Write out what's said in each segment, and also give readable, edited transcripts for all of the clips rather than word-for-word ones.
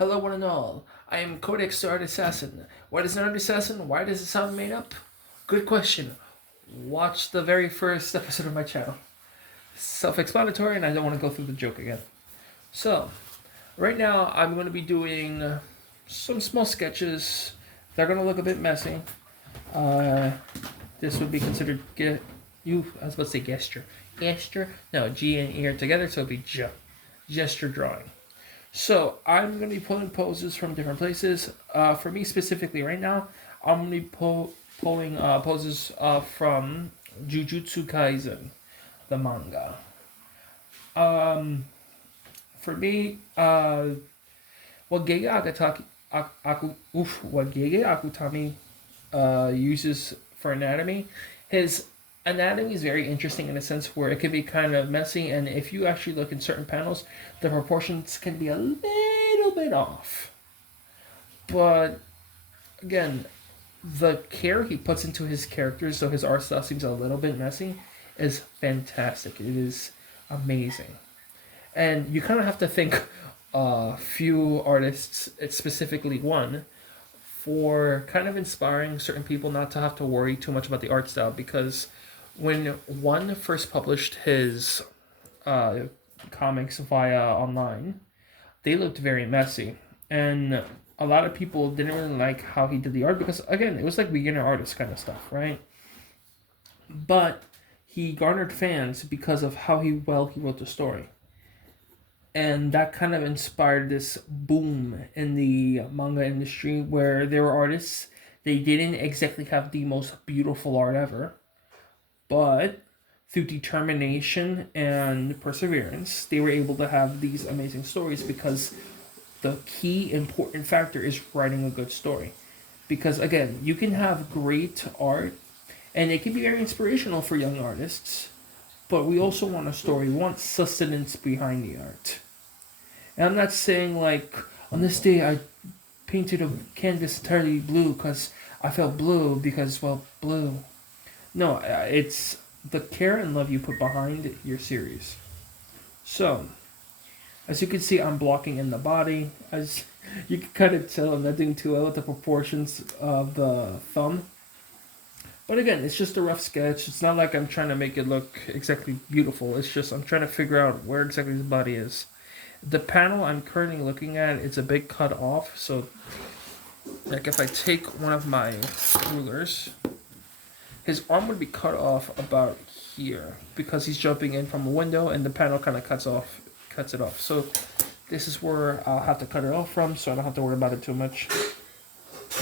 Hello, one and all. I am Codex the Artisassin. What is an Artisassin? Why does it sound made up? Good question. Watch the very first episode of my channel. Self explanatory, and I don't want to go through the joke again. So, right now I'm going to be doing some small sketches. They're going to look a bit messy. Uh, this would be considered I was about to say gesture. Gesture? No, G and E are together, so it'd be gesture drawing. So I'm going to be pulling poses from different places. For me specifically right now, I'm going to be pulling poses from Jujutsukaisen, the manga. For me, what Gege Akutami uses for anatomy, his anatomy is very interesting in a sense where it can be kind of messy, and if you actually look in certain panels, the proportions can be a little bit off. But again, the care he puts into his characters, so his art style seems a little bit messy, is fantastic. It is amazing. And you kind of have to thank a few artists, specifically one, for kind of inspiring certain people not to have to worry too much about the art style, because when one first published his comics via online, they looked very messy, and a lot of people didn't really like how he did the art because again it was like beginner artist kind of stuff, right? But he garnered fans because of how he wrote the story, and that kind of inspired this boom in the manga industry where there were artists, they didn't exactly have the most beautiful art ever, but through determination and perseverance they were able to have these amazing stories, because the key important factor is writing a good story. Because again, you can have great art and it can be very inspirational for young artists, but we also want a story, we want sustenance behind the art. And I'm not saying like on this day I painted a canvas entirely blue because I felt blue because, well, blue. No, it's the care and love you put behind your series. So, as you can see, I'm blocking in the body. As you can kind of tell, I'm not doing too well with the proportions of the thumb. But again, it's just a rough sketch. It's not like I'm trying to make it look exactly beautiful. It's just I'm trying to figure out where exactly his body is. The panel I'm currently looking at, it's a bit cut off. So, like if I take one of my rulers, his arm would be cut off about here because he's jumping in from a window, and the panel kind of cuts it off. So this is where I'll have to cut it off from, so I don't have to worry about it too much.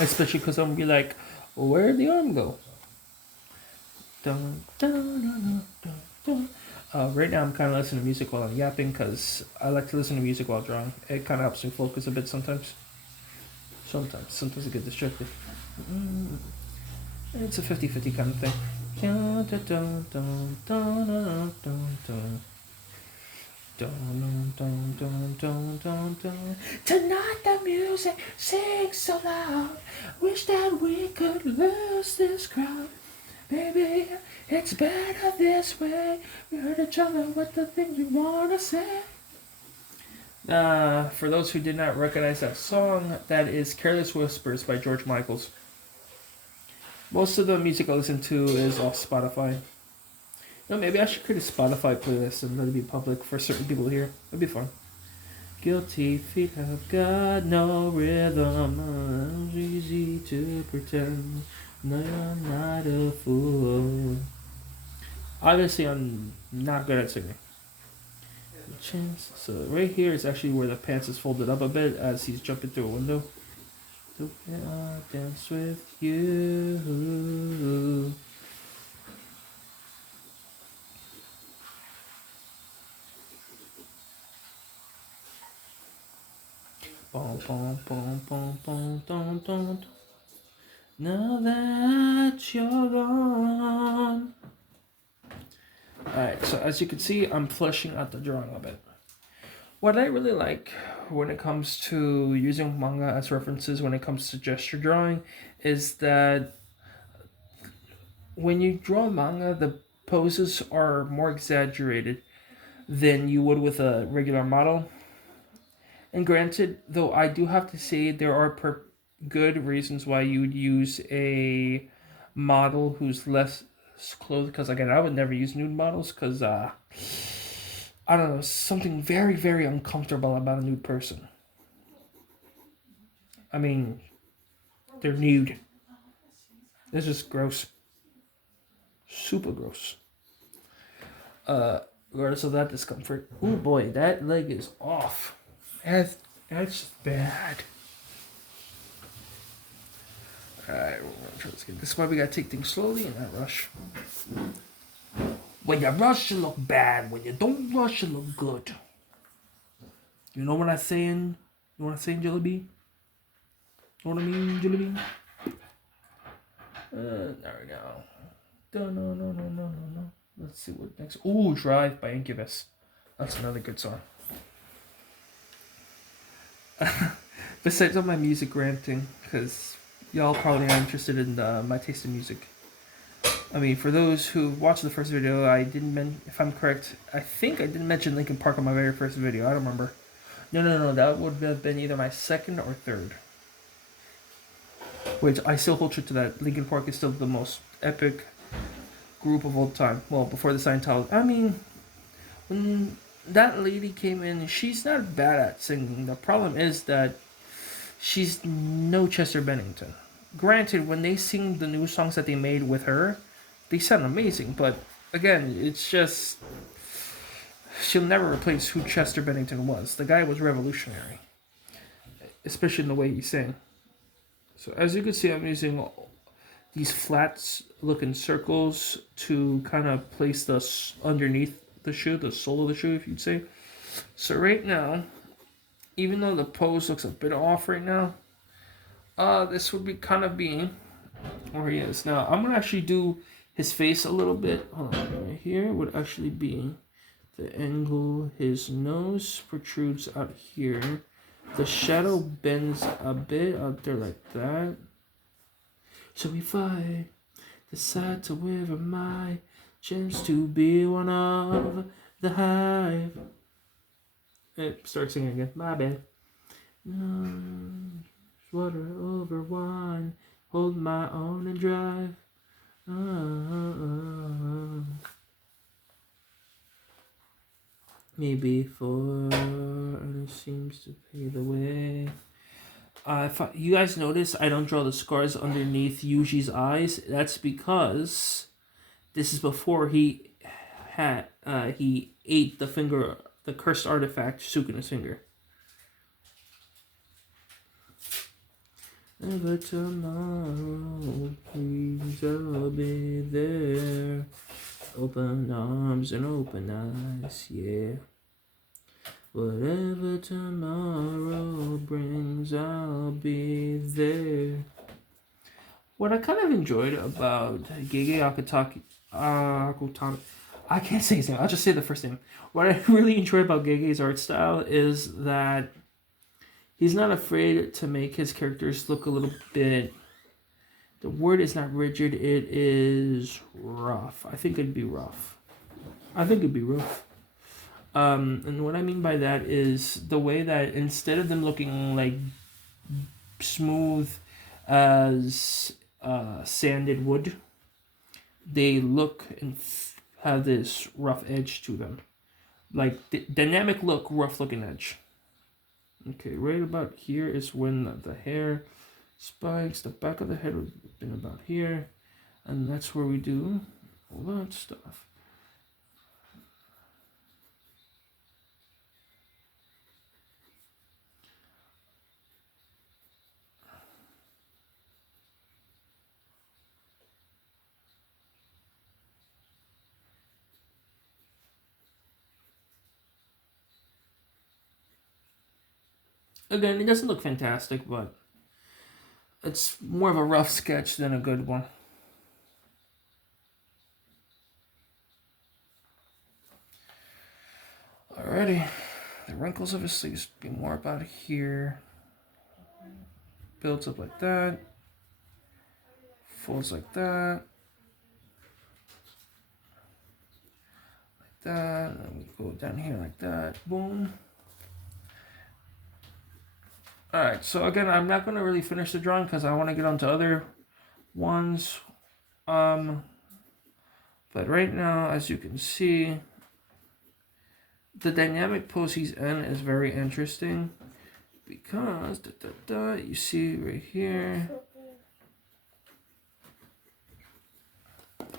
Especially because I'm gonna be like, where'd the arm go? Dun, dun, dun, dun, dun. Right now I'm kind of listening to music while I'm yapping because I like to listen to music while drawing. It kind of helps me focus a bit sometimes. Sometimes I get distracted. It's a 50-50 kind of thing. Tonight the music sings so loud. Wish that we could lose this crowd. Baby, it's better this way. We heard each other with the things we want to say. For those who did not recognize that song, that is Careless Whispers by George Michaels. Most of the music I listen to is off Spotify. Maybe I should create a Spotify playlist and let it be public for certain people here. It'd be fun. Guilty feet have got no rhythm. It's easy to pretend. No, you're not a fool. Obviously, I'm not good at singing. So right here is actually where the pants is folded up a bit as he's jumping through a window. So can I dance with you? Boom, boom, boom, boom, boom, boom, boom. Now that you're gone. Alright, so as you can see, I'm fleshing out the drawing a bit. What I really like when it comes to using manga as references when it comes to gesture drawing is that when you draw manga, the poses are more exaggerated than you would with a regular model. And granted, though, I do have to say there are good reasons why you would use a model who's less clothed. Because again, I would never use nude models because I don't know, something very very uncomfortable about a nude person. I mean, they're nude. It's just gross, super gross. Regardless of that discomfort. Oh boy, that leg is off. That's bad. Alright, we're gonna try this again. This is why we gotta take things slowly and not rush. When you rush, you look bad. When you don't rush, you look good. You know what I'm saying? You know what I'm saying, Jelly Bean? You know what I mean, Jelly Bean? There we go. No. Let's see what next. Ooh, Drive by Incubus. That's another good song. Besides all my music ranting, because y'all probably are interested in my taste in music. I mean, for those who watched the first video, I didn't if I'm correct, I think I didn't mention Linkin Park on my very first video. I don't remember. No. That would have been either my second or third. Which I still hold true to that. Linkin Park is still the most epic group of all time. Well, before the Scientology. I mean, when that lady came in, she's not bad at singing. The problem is that she's no Chester Bennington. Granted, when they sing the new songs that they made with her, they sound amazing. But again, it's just she'll never replace who Chester Bennington was. The guy was revolutionary, especially in the way he sang. So as you can see, I'm using these flat looking circles to kind of place the underneath the shoe, the sole of the shoe, if you'd say. So right now, even though the pose looks a bit off right now, this would be kind of being where he is. Now, I'm going to actually do his face a little bit. Hold on, right here would actually be the angle. His nose protrudes out here. The shadow bends a bit out there like that. So if I decide to wear my chance to be one of the hive. Start singing again. My bad. Water over wine. Hold my own and drive. Maybe for it seems to pay the way. If you guys notice, I don't draw the scars underneath Yuji's eyes. That's because this is before he ate the finger, the cursed artifact, Sukuna's finger. Never tomorrow, please, I'll be there. Open arms and open eyes, yeah. Whatever tomorrow brings, I'll be there. What I kind of enjoyed about Gege Akutami, I can't say his name, I'll just say the first name. What I really enjoy about Gege's art style is that he's not afraid to make his characters look a little bit, the word is not rigid, it is rough. I think it'd be rough. And what I mean by that is the way that instead of them looking like smooth as sanded wood, they look and have this rough edge to them. Like dynamic look, rough looking edge. Okay, right about here is when the hair spikes, the back of the head would have been about here, and that's where we do all that stuff. Again, it doesn't look fantastic, but it's more of a rough sketch than a good one. Alrighty, the wrinkles of his sleeves be more about here. Builds up like that. Folds like that. Like that. And we go down here like that. Boom. Alright, so again, I'm not going to really finish the drawing because I want to get on to other ones. But right now, as you can see, the dynamic pose he's in is very interesting because you see right here.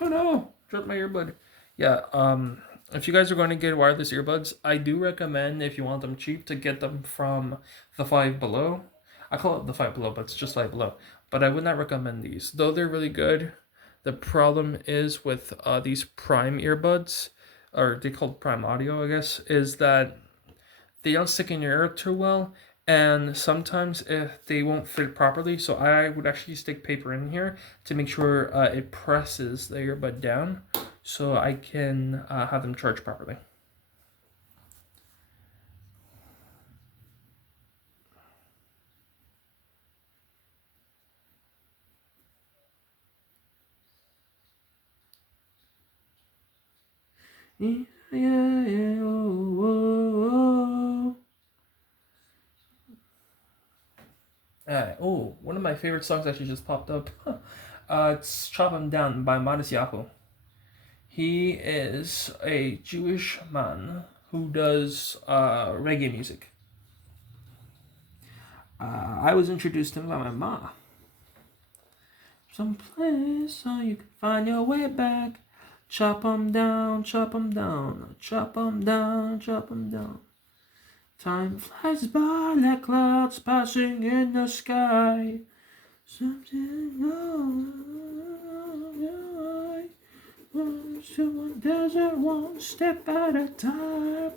Oh no, dropped my earbud. Yeah, if you guys are going to get wireless earbuds, I do recommend, if you want them cheap, to get them from the Five Below. I call it the Five Below, but it's just Five Below. But I would not recommend these, though they're really good. The problem is with these Prime earbuds, or they called Prime Audio, I guess, is that they don't stick in your ear too well, and sometimes if they won't fit properly. So I would actually stick paper in here to make sure it presses the earbud down, so I can have them charged properly. Yeah, yeah, oh, oh, oh. Oh, one of my favorite songs actually just popped up. It's Chop 'Em Down by Modest Yahoo. He is a Jewish man who does reggae music. I was introduced to him by my mom. Someplace so you can find your way back. Chop 'em down, chop 'em down, chop 'em down, chop 'em down. Time flies by like clouds passing in the sky. Something to a desert one step at a time.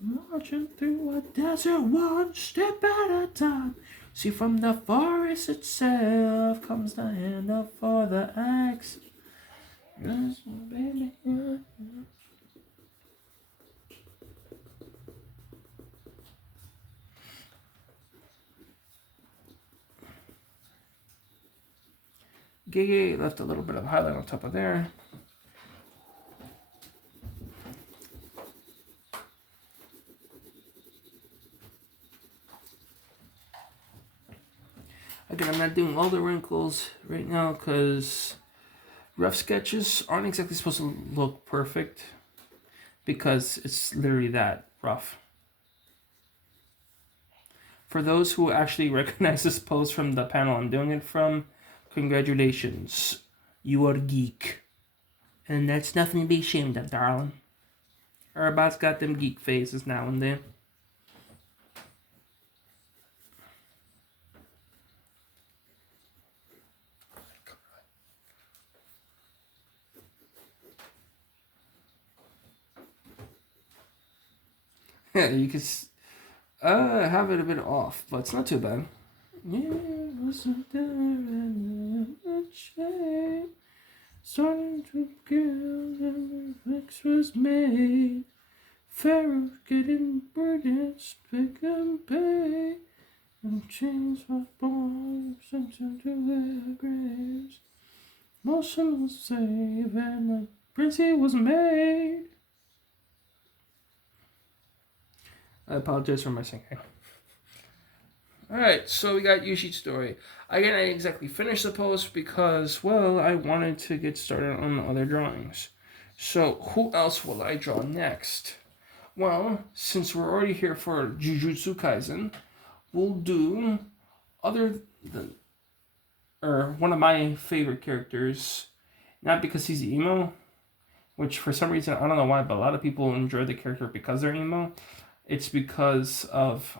Marching through a desert one step at a time. See, from the forest itself comes the hand up for the axe. Yes, baby. Gigi left a little bit of highlight on top of there. Again, I'm not doing all the wrinkles right now because rough sketches aren't exactly supposed to look perfect because it's literally that rough. For those who actually recognize this pose from the panel I'm doing it from, congratulations. You are a geek. And that's nothing to be ashamed of, darling. Everybody's got them geek phases now and then. Yeah, you can have it a bit off, but it's not too bad. Starting to kill and fix was made. Pharaoh getting burdens, pick and pay. And chains was born, sent to their graves. Motion was saved, and the princey was made. I apologize for my singing. Alright, so we got Yushi's story. Again, I didn't exactly finish the post because, well, I wanted to get started on the other drawings. So, who else will I draw next? Well, since we're already here for Jujutsukaisen, we'll do one of my favorite characters, not because he's emo, which for some reason, I don't know why, but a lot of people enjoy the character because they're emo. It's because of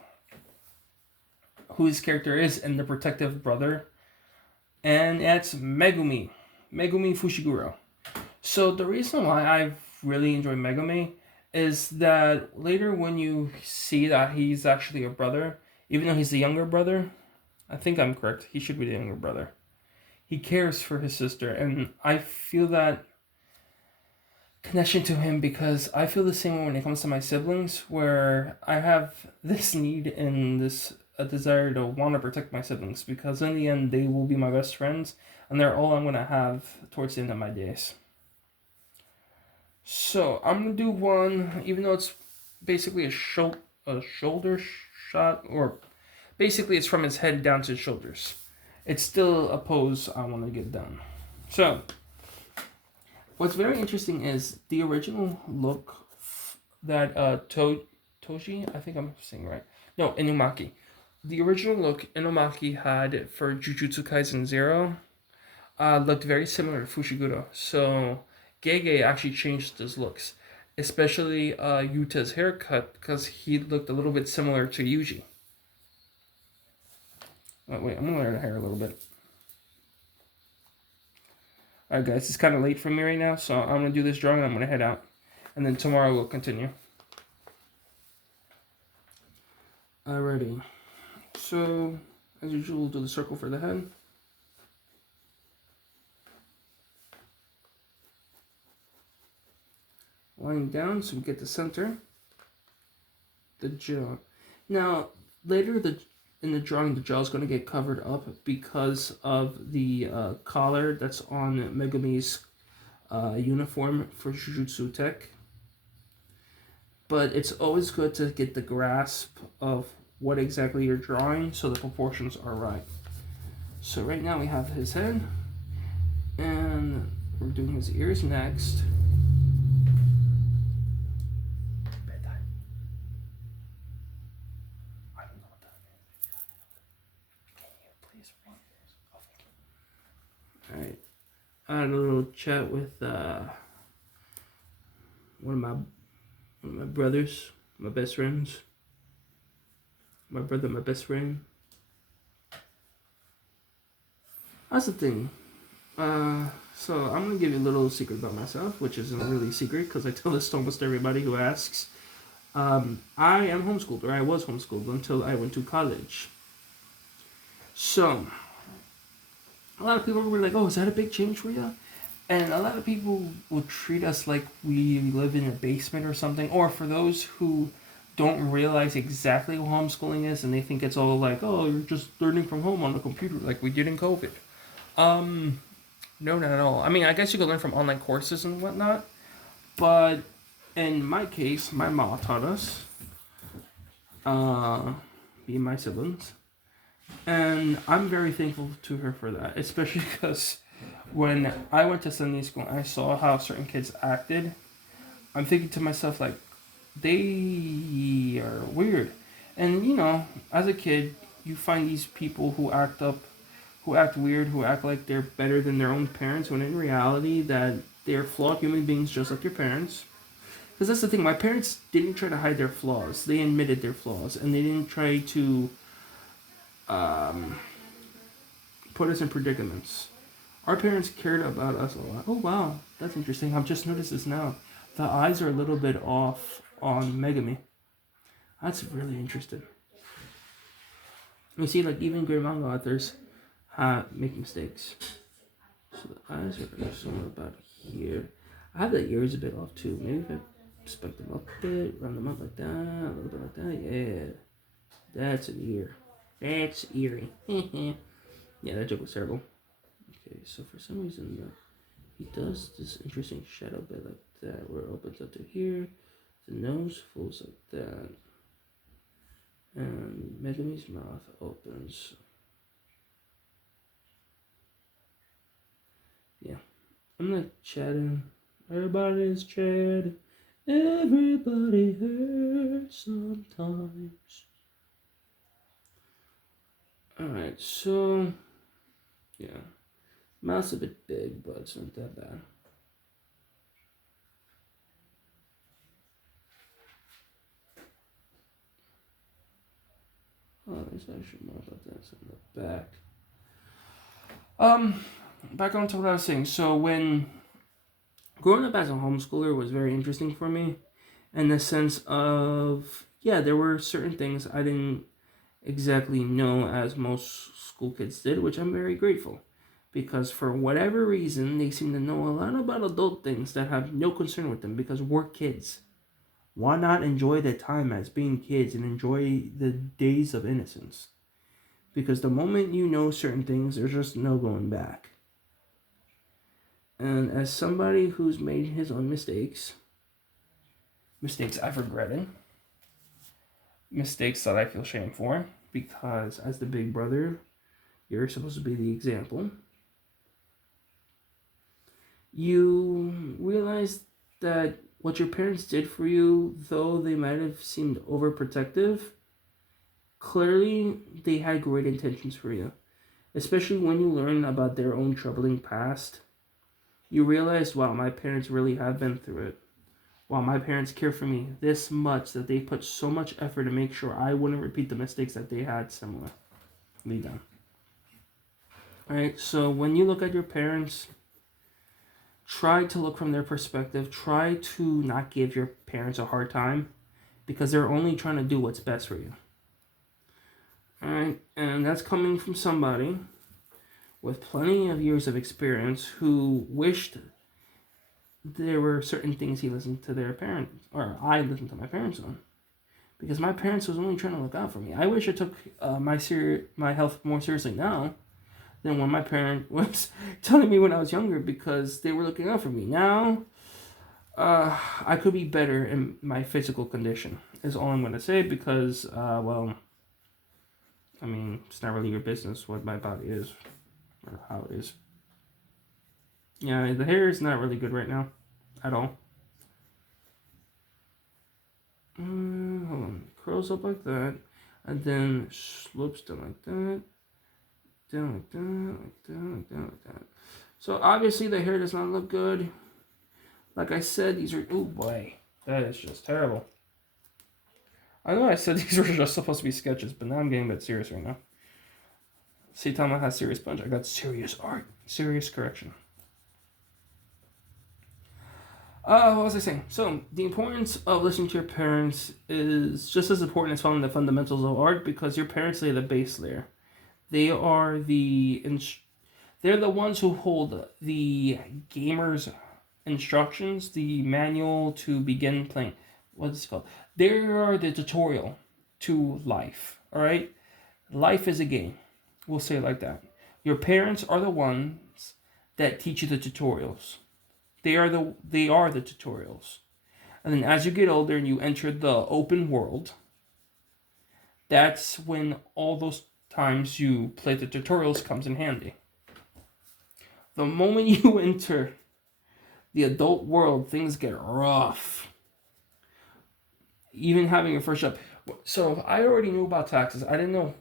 who his character is and the protective brother. And that's Megumi Fushiguro. So the reason why I really enjoy Megumi is that later when you see that he's actually a brother, even though he's the younger brother, I think I'm correct, he should be the younger brother. He cares for his sister, and I feel that connection to him because I feel the same way when it comes to my siblings, where I have this need and this a desire to want to protect my siblings because in the end they will be my best friends and they're all I'm going to have towards the end of my days. So I'm going to do one, even though it's basically a shoulder shot, or Basically, it's from his head down to his shoulders. It's still a pose I want to get done. So, what's very interesting is the original look that Toji, I think I'm saying right. No, Inumaki. The original look Inumaki had for Jujutsu Kaisen 0 looked very similar to Fushiguro. So Gege actually changed his looks, especially Yuta's haircut, because he looked a little bit similar to Yuji. Oh, wait, I'm gonna layer the hair a little bit. Alright guys, it's kind of late for me right now, so I'm gonna do this drawing and I'm gonna head out. And then tomorrow we'll continue. Alrighty. So, as usual, we'll do the circle for the head. Line down so we get the center. The jaw. Now, later in the drawing, the jaw is going to get covered up because of the collar that's on Megami's uniform for Jujutsu Tech. But it's always good to get the grasp of what exactly you're drawing so the proportions are right. So right now we have his head, and we're doing his ears next. Alright, I had a little chat with one of my brothers, my best friends. My brother, my best friend. That's the thing. So I'm gonna give you a little secret about myself, which isn't really a secret because I tell this to almost everybody who asks. I am homeschooled, or I was homeschooled until I went to college. So a lot of people were like, "Oh, is that a big change for you?" And a lot of people will treat us like we live in a basement or something. Or for those who don't realize exactly what homeschooling is and they think it's all like, oh, you're just learning from home on the computer like we did in COVID. No, not at all. I mean, I guess you could learn from online courses and whatnot. But in my case, my mom taught us. Me and my siblings. And I'm very thankful to her for that, especially because when I went to Sunday school and I saw how certain kids acted, I'm thinking to myself, like, they are weird. And, you know, as a kid, you find these people who act weird, who act like they're better than their own parents, when in reality that they're flawed human beings just like your parents. Because that's the thing, my parents didn't try to hide their flaws. They admitted their flaws, and they didn't try to put us in predicaments. Our parents cared about us a lot. Oh wow, that's interesting. I've just noticed this now. The eyes are a little bit off on Megami. That's really interesting. You see, like, even great manga authors make mistakes. So the eyes are somewhere about here. I have the ears a bit off too. Maybe if I spike them up a bit, round them up like that, a little bit like that. Yeah, that's an ear. That's eerie. Yeah, that joke was terrible. Okay, so for some reason he does this interesting shadow bit like that, where it opens up to here. The nose folds like that, and Megami's mouth opens. Yeah, I'm not chatting. Everybody's chatting. Everybody hurts sometimes. Alright, so yeah, mouth's a bit big, but it's not that bad. Oh, there's actually more about that in the back. Back on to what I was saying. So when growing up as a homeschooler was very interesting for me, in the sense of, yeah, there were certain things I didn't exactly know as most school kids did, which I'm very grateful. Because for whatever reason, they seem to know a lot about adult things that have no concern with them, because we're kids. Why not enjoy the time as being kids and enjoy the days of innocence? Because the moment you know certain things, there's just no going back. And as somebody who's made his own mistakes I've regretted, mistakes that I feel shame for, because as the big brother, you're supposed to be the example. You realize that what your parents did for you, though they might have seemed overprotective, clearly they had great intentions for you. Especially when you learn about their own troubling past, you realize, wow, my parents really have been through it. Wow, my parents care for me this much that they put so much effort to make sure I wouldn't repeat the mistakes that they had similarly done. Alright, so when you look at your parents, try to look from their perspective. Try to not give your parents a hard time because they're only trying to do what's best for you. Alright, and that's coming from somebody with plenty of years of experience who wished there were certain things he listened to their parents, or I listened to my parents on. Because my parents was only trying to look out for me. I wish I took my health more seriously now than when my parent was telling me when I was younger because they were looking out for me. Now, I could be better in my physical condition, is all I'm going to say because, well, I mean, it's not really your business what my body is or how it is. Yeah, the hair is not really good right now at all. Hold on. Curls up like that, and then slopes down like that, down like that, like that, like that, like that. So obviously the hair does not look good. Like I said, these are, oh boy, that is just terrible. I know I said these were just supposed to be sketches, but now I'm getting a bit serious right now. See, Tama has serious punch. I got serious art, serious correction. What was I saying? So, the importance of listening to your parents is just as important as following the fundamentals of art because your parents lay the base layer. They are they're the ones who hold the gamer's instructions, the manual to begin playing. What is it called? They are the tutorial to life. All right, life is a game. We'll say it like that. Your parents are the ones that teach you the tutorials. They are the tutorials. And then as you get older and you enter the open world, that's when all those times you play the tutorials comes in handy. The moment you enter the adult world, things get rough. Even having your first job. So I already knew about taxes. I didn't know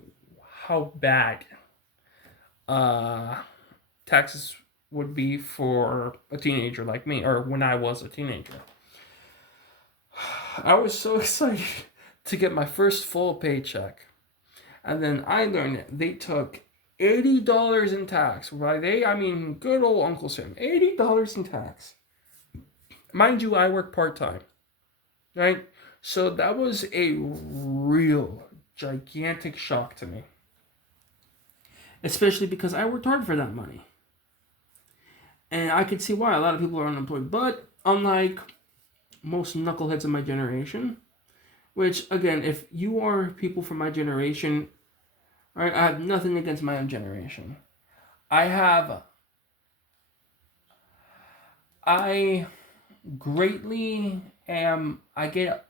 how bad taxes would be for a teenager like me, or when I was a teenager. I was so excited to get my first full paycheck. And then I learned they took $80 in tax. By they, I mean good old Uncle Sam. $80 in tax. Mind you, I work part-time. Right? So that was a real gigantic shock to me. Especially because I worked hard for that money. And I could see why a lot of people are unemployed. But unlike most knuckleheads of my generation, which, again, if you are people from my generation, right, I have nothing against my own generation. I greatly I get,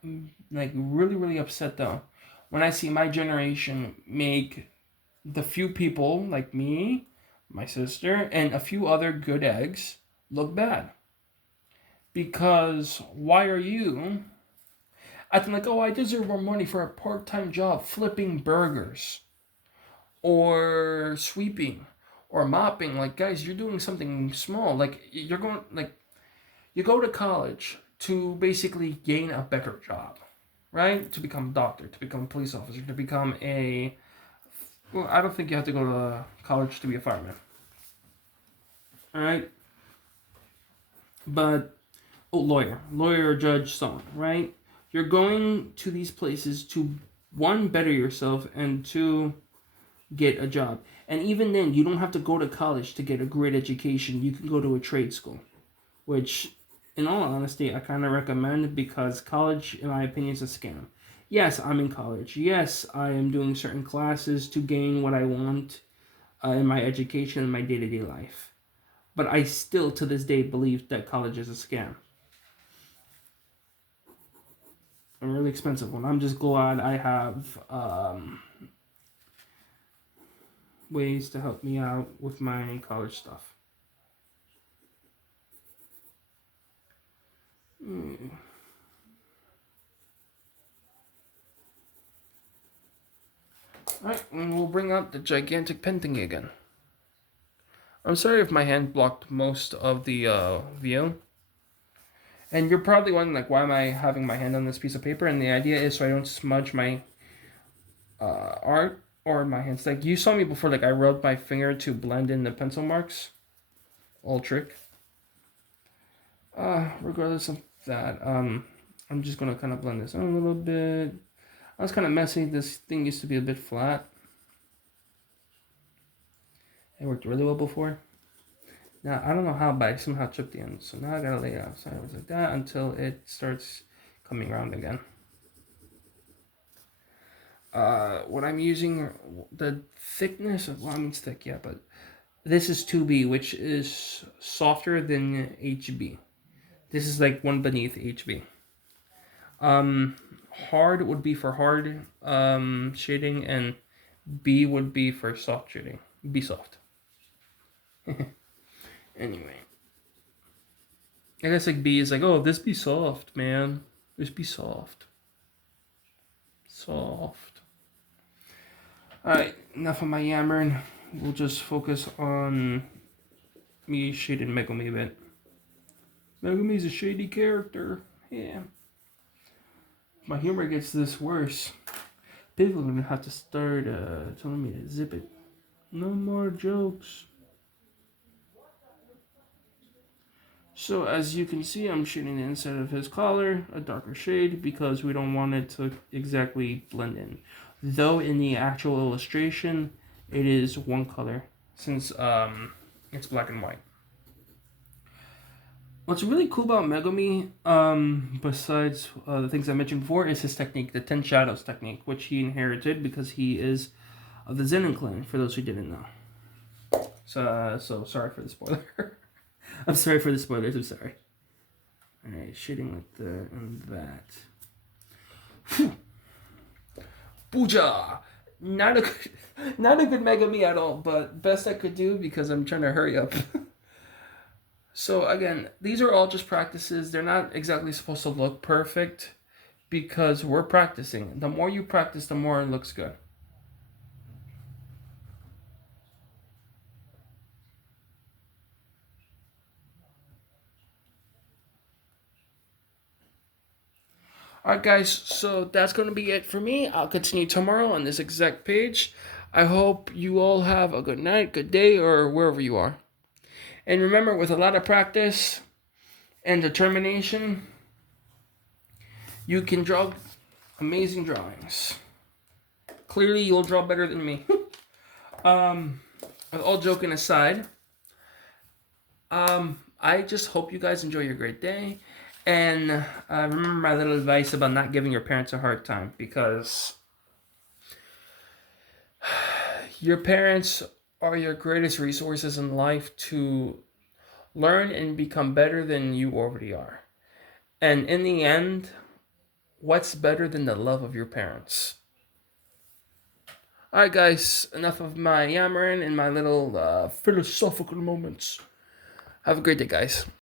like, really, really upset, though, when I see my generation make the few people, like me, my sister, and a few other good eggs look bad. Because why are you acting like, oh, I deserve more money for a part-time job flipping burgers or sweeping or mopping? Like, guys, you're doing something small. Like, you go to college to basically gain a better job, right? To become a doctor, to become a police officer, to become well, I don't think you have to go to college to be a fireman. All right? But, lawyer, judge, so on, right? You're going to these places to, one, better yourself, and two, get a job. And even then, you don't have to go to college to get a great education. You can go to a trade school, which, in all honesty, I kind of recommend because college, in my opinion, is a scam. Yes, I'm in college. Yes, I am doing certain classes to gain what I want in my education and my day-to-day life. But I still, to this day, believe that college is a scam. A really expensive one. I'm just glad I have ways to help me out with my college stuff. Alright, and we'll bring out the gigantic pen thingy again. I'm sorry if my hand blocked most of the view. And you're probably wondering, like, why am I having my hand on this piece of paper? And the idea is so I don't smudge my art or my hands. Like, you saw me before, like, I rubbed my finger to blend in the pencil marks. Old trick. Regardless of that, I'm just gonna kind of blend this in a little bit. I was kind of messy. This thing used to be a bit flat. It worked really well before. Now, I don't know how, but I somehow chipped the end. So now I gotta lay it out sideways like that until it starts coming around again. What I'm using, the thickness of, well, I mean, it's thick, yeah, but this is 2B, which is softer than HB. This is like one beneath HB. Hard would be for hard shading, and B would be for soft shading. Be soft. Anyway. I guess like B is like, oh, this be soft, man. This be soft. Soft. Alright, enough of my yammering. We'll just focus on me shading Megumi a bit. Megumi's a shady character. Yeah. My humor gets this worse. People are gonna have to start telling me to zip it. No more jokes. So as you can see, I'm shading the inside of his collar a darker shade because we don't want it to exactly blend in. Though in the actual illustration, it is one color since it's black and white. What's really cool about Megumi, besides the things I mentioned before, is his technique, the 10 Shadows technique, which he inherited because he is of the Zenin clan, for those who didn't know. So sorry for the spoiler. I'm sorry for the spoilers, I'm sorry. Alright, shading like that and that. Whew. Booja! Not a good Megumi at all, but best I could do because I'm trying to hurry up. So again, these are all just practices. They're not exactly supposed to look perfect because we're practicing. The more you practice, the more it looks good. Alright guys, so that's going to be it for me. I'll continue tomorrow on this exact page. I hope you all have a good night, good day, or wherever you are. And remember, with a lot of practice and determination, you can draw amazing drawings. Clearly, you'll draw better than me. All joking aside, I just hope you guys enjoy your great day. And remember my little advice about not giving your parents a hard time, because your parents are your greatest resources in life to learn and become better than you already are. And in the end, what's better than the love of your parents? Alright guys, enough of my yammering and my little philosophical moments. Have a great day, guys.